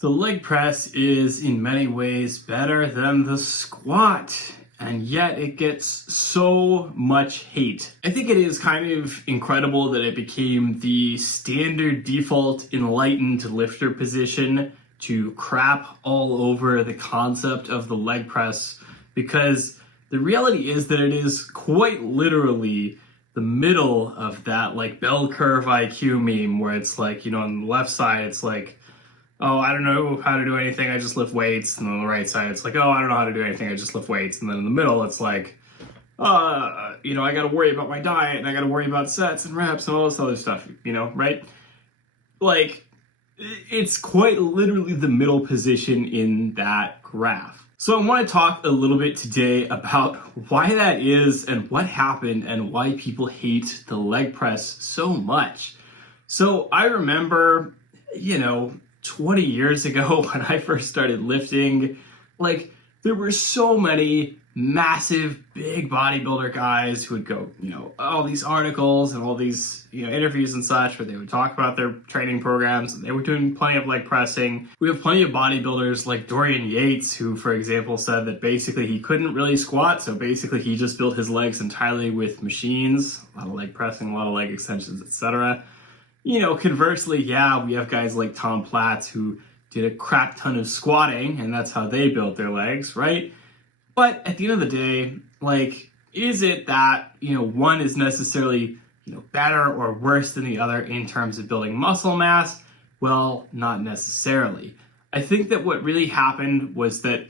The leg press is in many ways better than the squat, and yet it gets so much hate. I think it is kind of incredible that it became the standard default enlightened lifter position to crap all over the concept of the leg press, because the reality is that it is quite literally the middle of that like bell curve IQ meme where it's like, on the left side it's like, oh, I don't know how to do anything, I just lift weights. And on the right side, it's like, oh, I don't know how to do anything, I just lift weights. And then in the middle, it's like, I got to worry about my diet, and I got to worry about sets and reps and all this other stuff, right? Like, it's quite literally the middle position in that graph. So I want to talk a little bit today about why that is and what happened and why people hate the leg press so much. So I remember, 20 years ago when I first started lifting, like there were so many massive big bodybuilder guys who would go, all these articles and all these, interviews and such where they would talk about their training programs, and they were doing plenty of leg pressing. We have plenty of bodybuilders like Dorian Yates, who, for example, said that basically he couldn't really squat, so basically he just built his legs entirely with machines, a lot of leg pressing, a lot of leg extensions, etc. Conversely, yeah, we have guys like Tom Platz who did a crap ton of squatting, and that's how they built their legs, right? But at the end of the day, like, is it that, one is necessarily, better or worse than the other in terms of building muscle mass? Well, not necessarily. I think that what really happened was that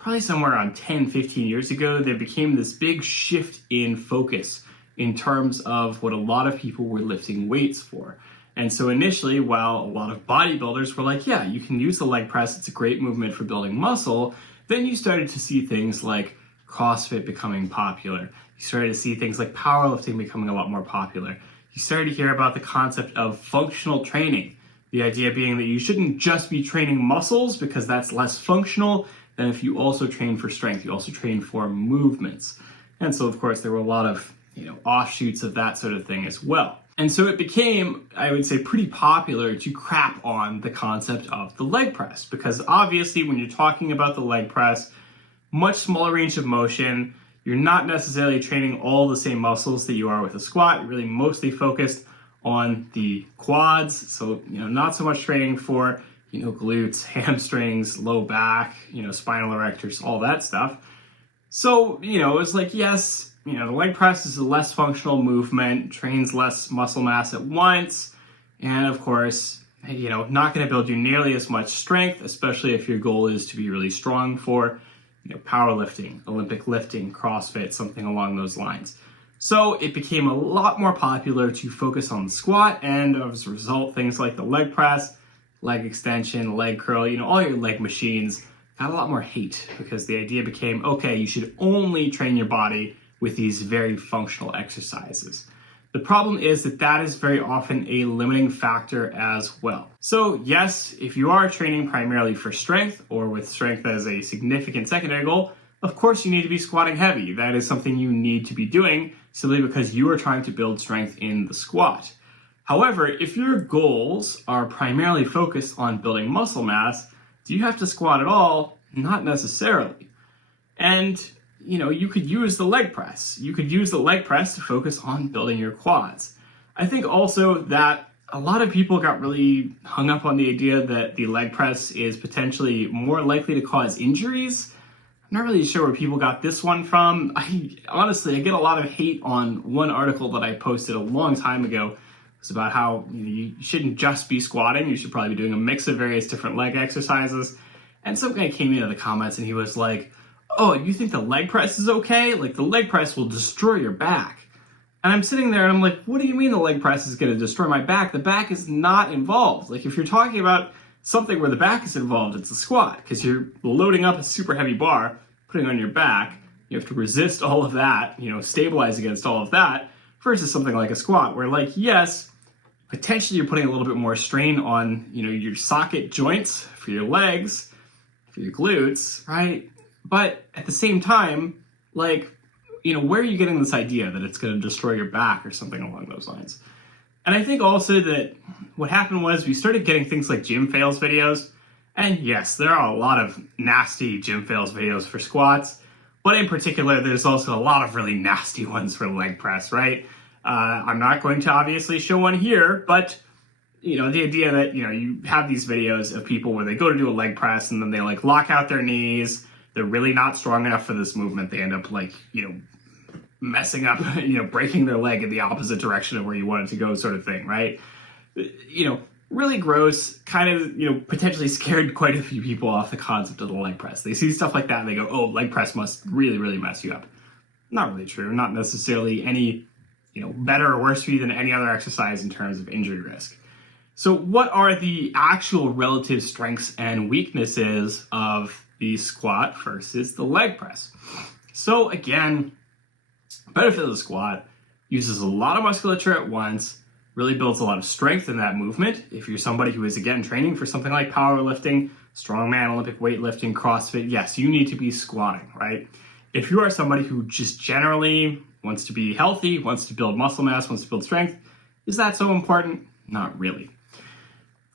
probably somewhere around 10, 15 years ago, there became this big shift in focus in terms of what a lot of people were lifting weights for. And so initially, while a lot of bodybuilders were like, yeah, you can use the leg press, it's a great movement for building muscle, then you started to see things like CrossFit becoming popular. You started to see things like powerlifting becoming a lot more popular. You started to hear about the concept of functional training, the idea being that you shouldn't just be training muscles because that's less functional than if you also train for strength, you also train for movements. And so, of course, there were a lot of offshoots of that sort of thing as well. And so it became, I would say, pretty popular to crap on the concept of the leg press, because obviously when you're talking about the leg press, much smaller range of motion, you're not necessarily training all the same muscles that you are with a squat. You're really mostly focused on the quads. So, not so much training for, glutes, hamstrings, low back, spinal erectors, all that stuff. So, it was like, yes, the leg press is a less functional movement, trains less muscle mass at once, and of course, not going to build you nearly as much strength, especially if your goal is to be really strong for, powerlifting, Olympic lifting, CrossFit, something along those lines. So it became a lot more popular to focus on the squat, and as a result, things like the leg press, leg extension, leg curl, all your leg machines got a lot more hate, because the idea became, okay, you should only train your body with these very functional exercises. The problem is that that is very often a limiting factor as well. So yes, if you are training primarily for strength, or with strength as a significant secondary goal, of course you need to be squatting heavy. That is something you need to be doing simply because you are trying to build strength in the squat. However, if your goals are primarily focused on building muscle mass, do you have to squat at all? Not necessarily. And you could use the leg press. You could use the leg press to focus on building your quads. I think also that a lot of people got really hung up on the idea that the leg press is potentially more likely to cause injuries. I'm not really sure where people got this one from. I get a lot of hate on one article that I posted a long time ago. It's about how you shouldn't just be squatting. You should probably be doing a mix of various different leg exercises. And some guy came into the comments and he was like, oh, you think the leg press is okay? Like, the leg press will destroy your back. And I'm sitting there and I'm like, what do you mean the leg press is going to destroy my back? The back is not involved. Like, if you're talking about something where the back is involved, it's a squat, because you're loading up a super heavy bar, putting it on your back. You have to resist all of that, stabilize against all of that, versus something like a squat, where, like, yes, potentially you're putting a little bit more strain on, your socket joints for your legs, for your glutes, right? But at the same time, where are you getting this idea that it's going to destroy your back or something along those lines? And I think also that what happened was we started getting things like gym fails videos, And yes, there are a lot of nasty gym fails videos for squats, but in particular, there's also a lot of really nasty ones for leg press, right? I'm not going to obviously show one here, but the idea that, you have these videos of people where they go to do a leg press and then they like lock out their knees. They're really not strong enough for this movement. They end up like, messing up, breaking their leg in the opposite direction of where you want it to go, sort of thing, right? Really gross, kind of, potentially scared quite a few people off the concept of the leg press. They see stuff like that and they go, oh, leg press must really, really mess you up. Not really true. Not necessarily any, better or worse for you than any other exercise in terms of injury risk. So what are the actual relative strengths and weaknesses of the squat versus the leg press? So again, benefit of the squat uses a lot of musculature at once, really builds a lot of strength in that movement. If you're somebody who is, again, training for something like powerlifting, strongman, Olympic weightlifting, CrossFit, yes, you need to be squatting, right? If you are somebody who just generally wants to be healthy, wants to build muscle mass, wants to build strength, is that so important? Not really.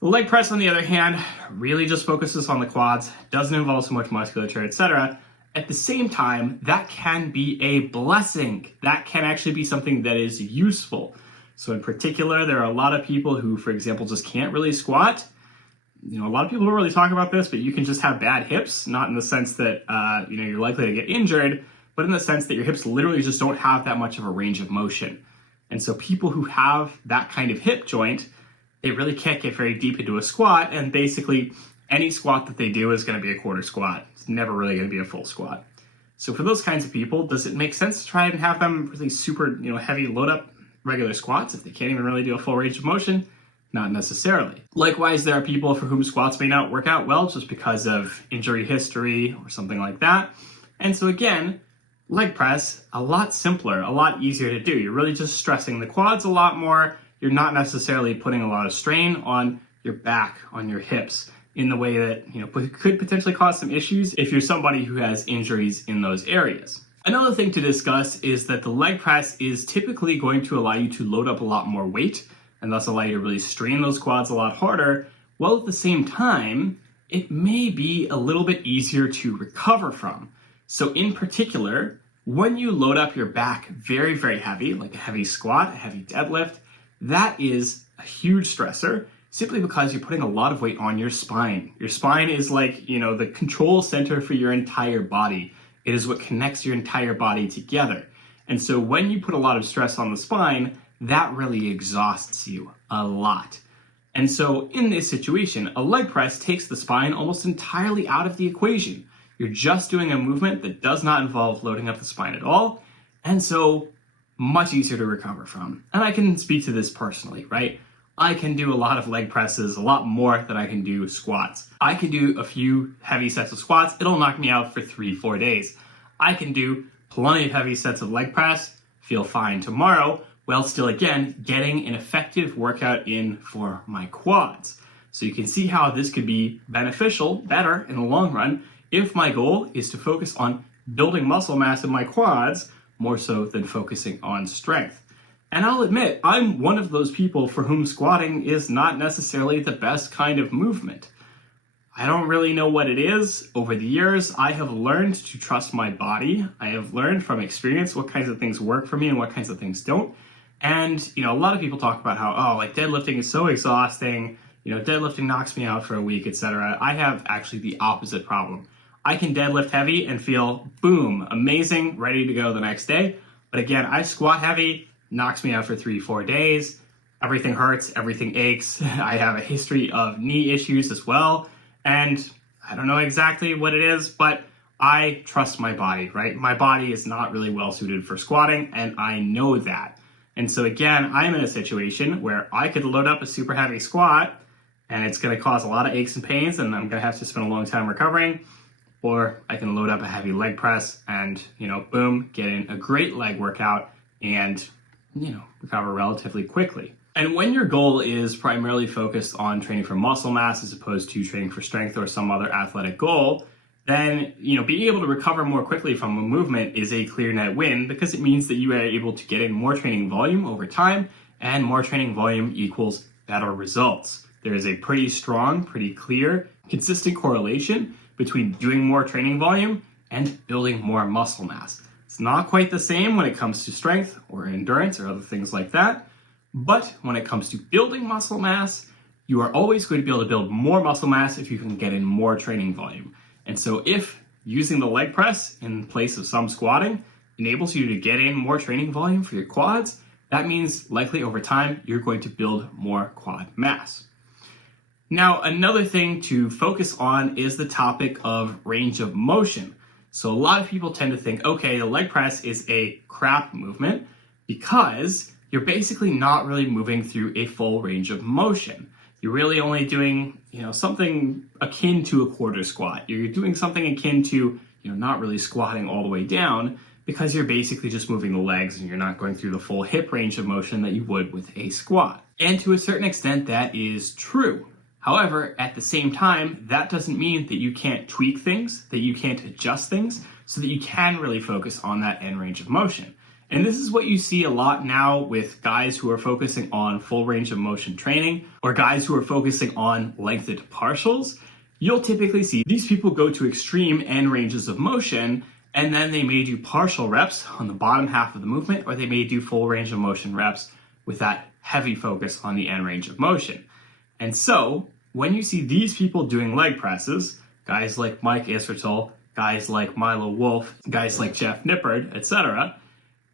The leg press, on the other hand, really just focuses on the quads, doesn't involve so much musculature, etc. At the same time, that can be a blessing. That can actually be something that is useful. So in particular, there are a lot of people who, for example, just can't really squat. A lot of people don't really talk about this, but you can just have bad hips, not in the sense that, you're likely to get injured, but in the sense that your hips literally just don't have that much of a range of motion. And so people who have that kind of hip joint, they really can't get very deep into a squat, and basically any squat that they do is going to be a quarter squat. It's never really going to be a full squat. So for those kinds of people, does it make sense to try and have them really super, heavy load up regular squats if they can't even really do a full range of motion? Not necessarily. Likewise, there are people for whom squats may not work out well just because of injury history or something like that. And so again, leg press, a lot simpler, a lot easier to do. You're really just stressing the quads a lot more. You're not necessarily putting a lot of strain on your back, on your hips, in the way that, could potentially cause some issues if you're somebody who has injuries in those areas. Another thing to discuss is that the leg press is typically going to allow you to load up a lot more weight and thus allow you to really strain those quads a lot harder, while at the same time, it may be a little bit easier to recover from. So in particular, when you load up your back very, very heavy, like a heavy squat, a heavy deadlift, that is a huge stressor simply because you're putting a lot of weight on your spine. Your spine is like, the control center for your entire body. It is what connects your entire body together. And so when you put a lot of stress on the spine, that really exhausts you a lot. And so in this situation, a leg press takes the spine almost entirely out of the equation. You're just doing a movement that does not involve loading up the spine at all. And so much easier to recover from. And I can speak to this personally, right? I can do a lot of leg presses, a lot more than I can do squats. I can do a few heavy sets of squats. It'll knock me out for 3-4 days. I can do plenty of heavy sets of leg press, feel fine tomorrow, while still, again, getting an effective workout in for my quads. So you can see how this could be beneficial, better in the long run, if my goal is to focus on building muscle mass in my quads more so than focusing on strength. And I'll admit, I'm one of those people for whom squatting is not necessarily the best kind of movement. I don't really know what it is. Over the years, I have learned to trust my body. I have learned from experience what kinds of things work for me and what kinds of things don't. And, a lot of people talk about how, deadlifting is so exhausting, deadlifting knocks me out for a week, etc. I have actually the opposite problem. I can deadlift heavy and feel, boom, amazing, ready to go the next day. But again, I squat heavy, knocks me out for 3-4 days. Everything hurts, everything aches. I have a history of knee issues as well. And I don't know exactly what it is, but I trust my body, right? My body is not really well suited for squatting, and I know that. And so again, I'm in a situation where I could load up a super heavy squat, and it's going to cause a lot of aches and pains, and I'm going to have to spend a long time recovering. Or I can load up a heavy leg press and, boom, get in a great leg workout and, recover relatively quickly. And when your goal is primarily focused on training for muscle mass as opposed to training for strength or some other athletic goal, then, being able to recover more quickly from a movement is a clear net win because it means that you are able to get in more training volume over time, and more training volume equals better results. There is a pretty strong, pretty clear consistent correlation between doing more training volume and building more muscle mass. It's not quite the same when it comes to strength or endurance or other things like that, but when it comes to building muscle mass, you are always going to be able to build more muscle mass if you can get in more training volume. And so if using the leg press in place of some squatting enables you to get in more training volume for your quads, that means likely over time you're going to build more quad mass. Now, another thing to focus on is the topic of range of motion. So a lot of people tend to think, okay, the leg press is a crap movement because you're basically not really moving through a full range of motion. You're really only doing, something akin to a quarter squat. You're doing something akin to, not really squatting all the way down because you're basically just moving the legs and you're not going through the full hip range of motion that you would with a squat. And to a certain extent, that is true. However, at the same time, that doesn't mean that you can't tweak things, that you can't adjust things, so that you can really focus on that end range of motion. And this is what you see a lot now with guys who are focusing on full range of motion training or guys who are focusing on lengthened partials. You'll typically see these people go to extreme end ranges of motion, and then they may do partial reps on the bottom half of the movement, or they may do full range of motion reps with that heavy focus on the end range of motion. And so when you see these people doing leg presses, guys like Mike Israetel, guys like Milo Wolf, guys like Jeff Nippard, etc.,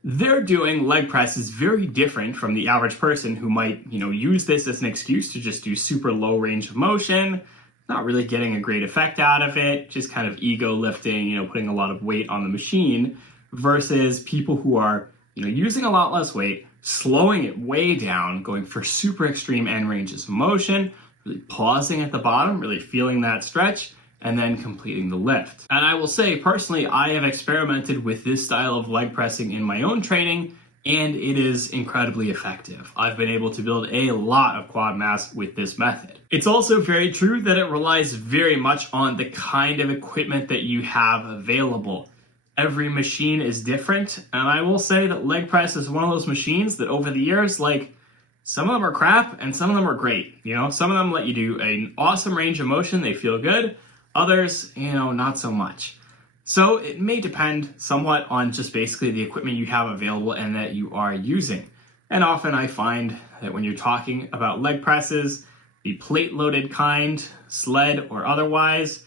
they're doing leg presses very different from the average person who might, use this as an excuse to just do super low range of motion, not really getting a great effect out of it, just kind of ego lifting, putting a lot of weight on the machine, versus people who are, using a lot less weight, slowing it way down, going for super extreme end ranges of motion, really pausing at the bottom, really feeling that stretch, and then completing the lift. And I will say, personally, I have experimented with this style of leg pressing in my own training, and it is incredibly effective. I've been able to build a lot of quad mass with this method. It's also very true that it relies very much on the kind of equipment that you have available. Every machine is different, and I will say that leg press is one of those machines that over the years, some of them are crap and some of them are great. Some of them let you do an awesome range of motion, they feel good. Others, not so much. So it may depend somewhat on just basically the equipment you have available and that you are using. And often I find that when you're talking about leg presses, the plate-loaded kind, sled or otherwise,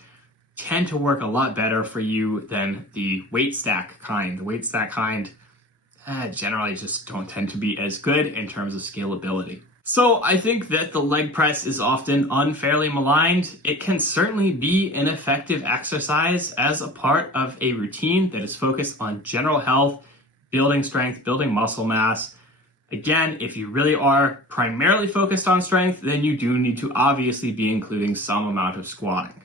tend to work a lot better for you than the weight stack kind. The weight stack kind generally just don't tend to be as good in terms of scalability. So I think that the leg press is often unfairly maligned. It can certainly be an effective exercise as a part of a routine that is focused on general health, building strength, building muscle mass. Again, if you really are primarily focused on strength, then you do need to obviously be including some amount of squatting.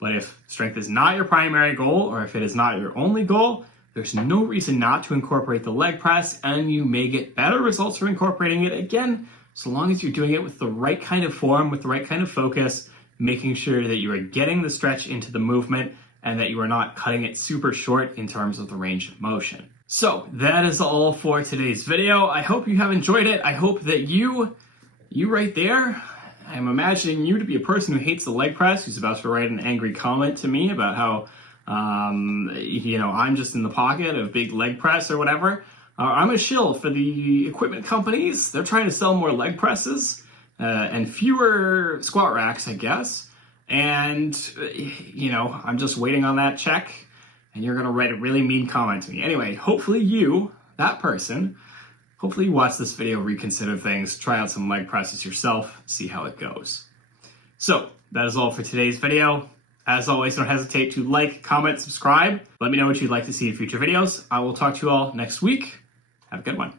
But if strength is not your primary goal, or if it is not your only goal, there's no reason not to incorporate the leg press, and you may get better results from incorporating it, again, so long as you're doing it with the right kind of form, with the right kind of focus, making sure that you are getting the stretch into the movement and that you are not cutting it super short in terms of the range of motion. So that is all for today's video. I hope you have enjoyed it. I hope that you right there, I'm imagining you to be a person who hates the leg press, who's about to write an angry comment to me about how, I'm just in the pocket of big leg press or whatever. I'm a shill for the equipment companies. They're trying to sell more leg presses and fewer squat racks, I guess. And, I'm just waiting on that check, and you're going to write a really mean comment to me. Anyway, hopefully you, that person, hopefully you watch this video, reconsider things, try out some leg presses yourself, see how it goes. So that is all for today's video. As always, don't hesitate to like, comment, subscribe. Let me know what you'd like to see in future videos. I will talk to you all next week. Have a good one.